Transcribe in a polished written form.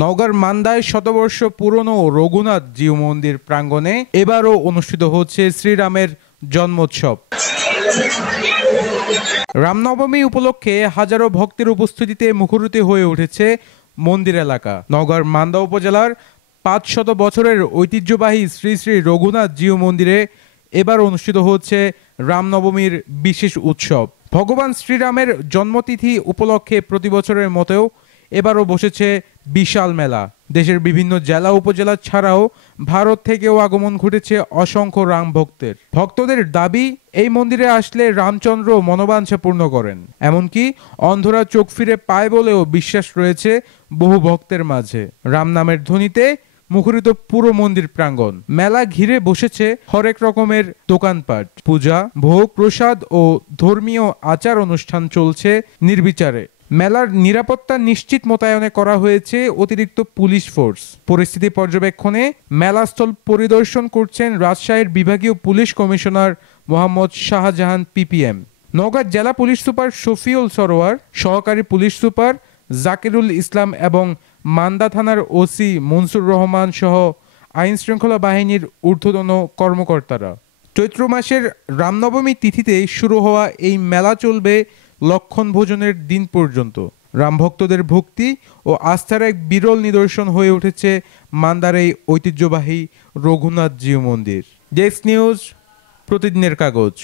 নওগাঁর মান্দায় শতবর্ষ পুরনো রঘুনাথ জিউ মন্দির প্রাঙ্গণে এবারও অনুষ্ঠিত হচ্ছে শ্রীরামের জন্মোৎসব। রামনবমী উপলক্ষে হাজারো ভক্তের উপস্থিতিতে মুখরিত হয়ে উঠেছে মন্দির এলাকা। নওগাঁর মান্দা উপজেলার ৫০০ বছরের ঐতিহ্যবাহী শ্রী শ্রী রঘুনাথ জিউ মন্দিরে এবার অনুষ্ঠিত হচ্ছে রামনবমীর বিশেষ উৎসব। ভগবান শ্রীরামের জন্মতিথি উপলক্ষে প্রতি বছরের মতোও এবারও বসেছে বিশাল মেলা। দেশের বিভিন্ন জেলা উপজেলা ছাড়াও ভারত থেকেও আগমন ঘটেছে অসংখ্য রাম ভক্তের। ভক্তদের দাবি, এই মন্দিরে আসলে রামচন্দ্র মনোবাঞ্ছা পূর্ণ করেন। এমনকি অন্ধরা চোখ ফিরে পায় বলেও বিশ্বাস রয়েছে বহু ভক্তের মাঝে। রাম নামের ধ্বনিতে মুখরিত পুরো মন্দির প্রাঙ্গণ। মেলা ঘিরে বসেছে হরেক রকমের দোকানপাট, পূজা, ভোগ প্রসাদ ও ধর্মীয় আচার অনুষ্ঠান চলছে নির্বিচারে। মেলার নিরাপত্তা নিশ্চিত মোতায়েনে করা হয়েছে অতিরিক্ত পুলিশ ফোর্স। পরিস্থিতি পর্যবেক্ষণে মেলাস্থল পরিদর্শন করছেন রাজশাহীর বিভাগীয় police commissioner Mohammad Shahjahan PPM. Naogaon জেলা পুলিশ সুপার শফিউল সরোয়ার, সহকারী পুলিশ সুপার জাকিরুল ইসলাম এবং মান্দা থানার ওসি মনসুর রহমান সহ আইন শৃঙ্খলা বাহিনীর ঊর্ধ্বতন কর্মকর্তারা। চৈত্র মাসের রামনবমী তিথিতে শুরু হওয়া এই মেলা চলবে লক্ষণ ভোজনের দিন পর্যন্ত। রামভক্তদের ভক্তি ও আস্থার এক বিরল নিদর্শন হয়ে উঠেছে মান্দার এই ঐতিহ্যবাহী রঘুনাথ জিউ মন্দির। ডেস্ক নিউজ, প্রতিদিনের কাগজ।